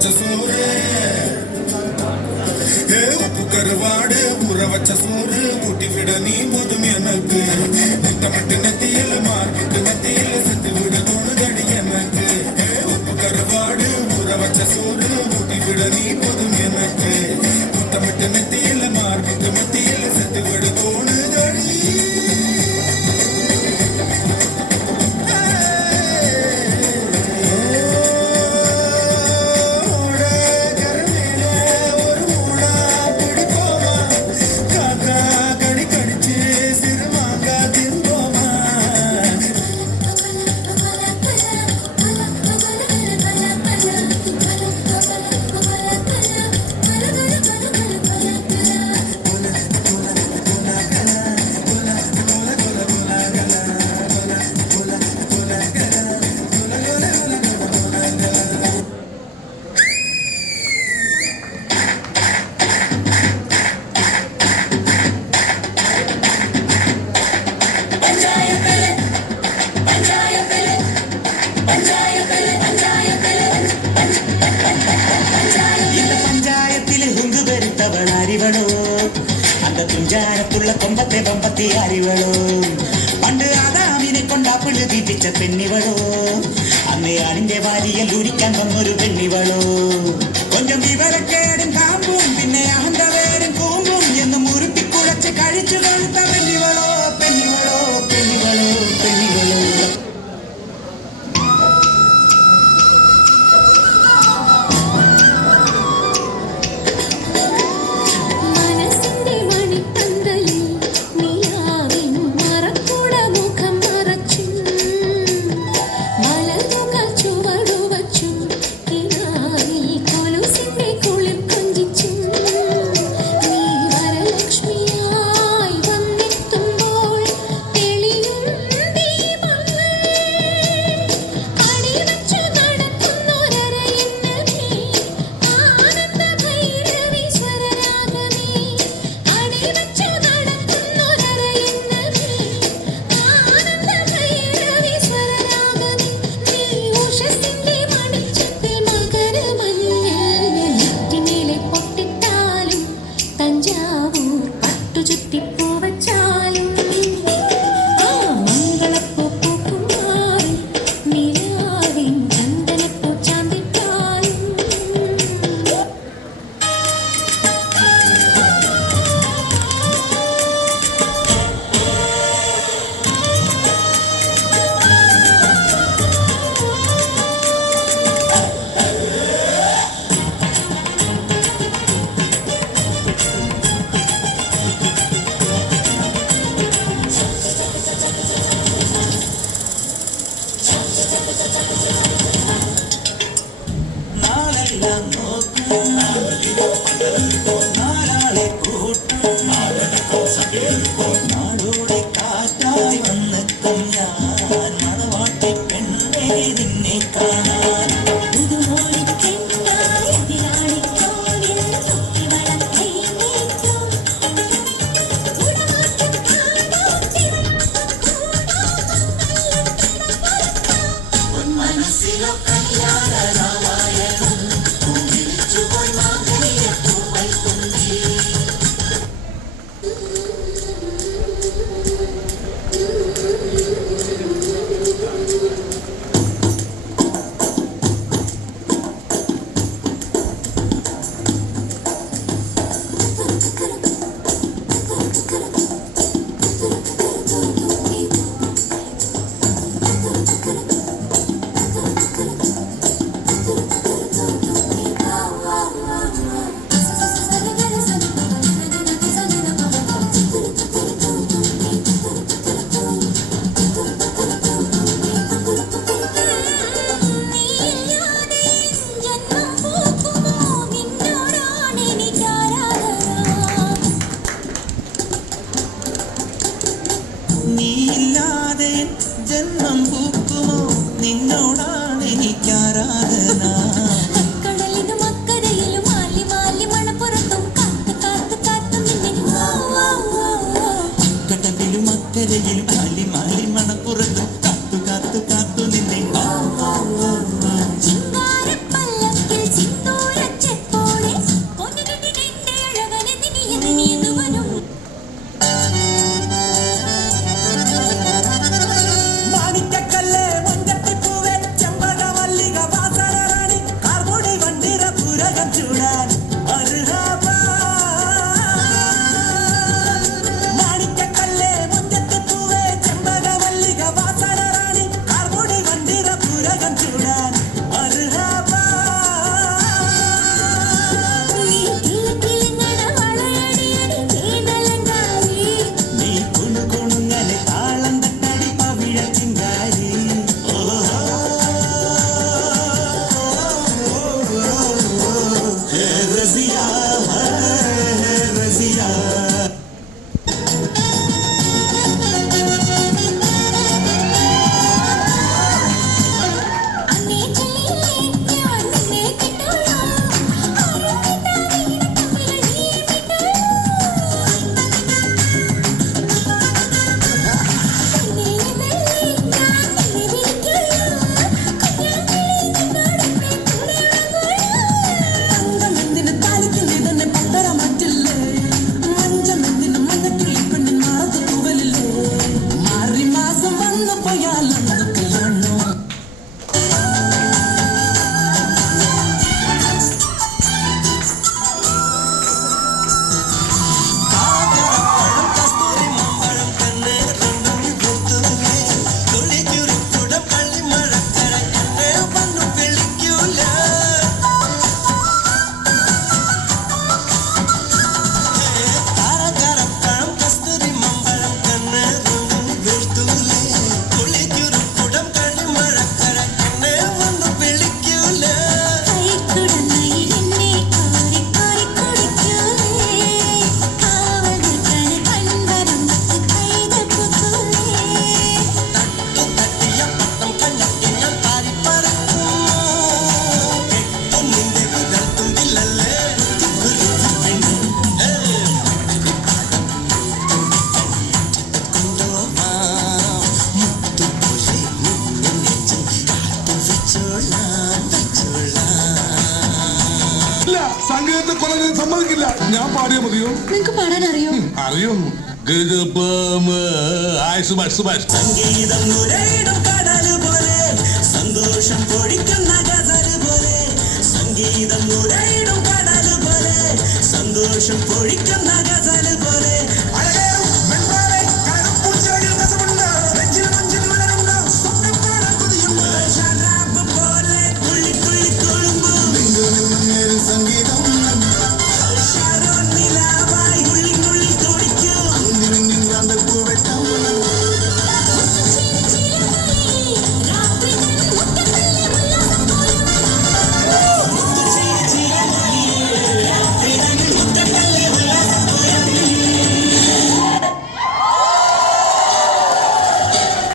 வச்ச சோறு உப்பு கருவாடு ஊற வச்ச சோறு ஊட்டி விட நீ போதும் எனக்கு முத்தமட்டு நெத்தியில் மார்பிட்டு நெத்தியில் செத்து விட தோணுதடி எனக்கு உப்பு கருவாடு ஊற வச்ச சோறு ஊட்டி விட நீ போதும் எனக்கு முத்தமட்டு நெத்தியில் மார்பிட்டு நெத்தியில் செத்து விட தோணுதடி அந்த துஞ்சாரத்துள்ள கொம்பத்தை பம்பத்தி அறிவளோ പണ്ട് ആദാമിനെ കൊണ്ടാ പുഴുതി പിച്ച പെണ്ണിവളോ അന്ന് അണിന്റെ വാരിയൽ ഉരിക്കാൻ വന്നൊരു പെണ്ണിവളോ കൊഞ്ചം വിവരക്കേടും കാമ്പും പിന്നെ അഹന്തവേരും കൂമ്പും എന്ന് മുറുപ്പിക്കുഴച്ച് കഴിച്ചു കൊഴുത്ത പെണ്ണിവളോ പെണ്ണിവളോ പെണ്ണിവളോ പെണ്ണിവളോ നാടോടെ കാറ്റായി വന്നെത്തും ഞാൻ മണവാട്ടി പെണ്ണേ നിന്നെ കാണാൻ മനസ്സിലോ കല്യാണ രാമായണം പൂവിരിച്ചു പോയി മാങ്ങനിയെ പൂവൈ കുന്തി നീയില്ലാതെ ജന്മം പൂക്കുമോ നിന്നോടാണ് എനിക്കാരാധന കടലിലും അക്കരയിലും മാലി മാലി മണപ്പുറത്തും കാത്തു കാത്തു കാത്തു നിന്നെ കടലിലും അക്കരയിലും മാലി മാലി മണപ്പുറത്തും കാത്തു കാത്തു കാത്തു നിന്നെ ചിങ്കാരപ്പല്ലക്കിൽ ചിന്തോ रजिया है रजिया സംഗീതത്തെ കൊല്ലാൻ സമ്മതിക്കില്ല. ഞാൻ പാടിയ മതിയോ? നിനക്ക് പാടാൻ അറിയോ? അറിയൊന്നു. സംഗീതം നുരയിടും കടല് പോലെ സന്തോഷം പൊഴിക്കുന്ന ഗസല് പോലെ സംഗീതം നുരയിടും കടല് പോലെ സന്തോഷം പൊഴിക്കുന്ന ഗസല് പോലെ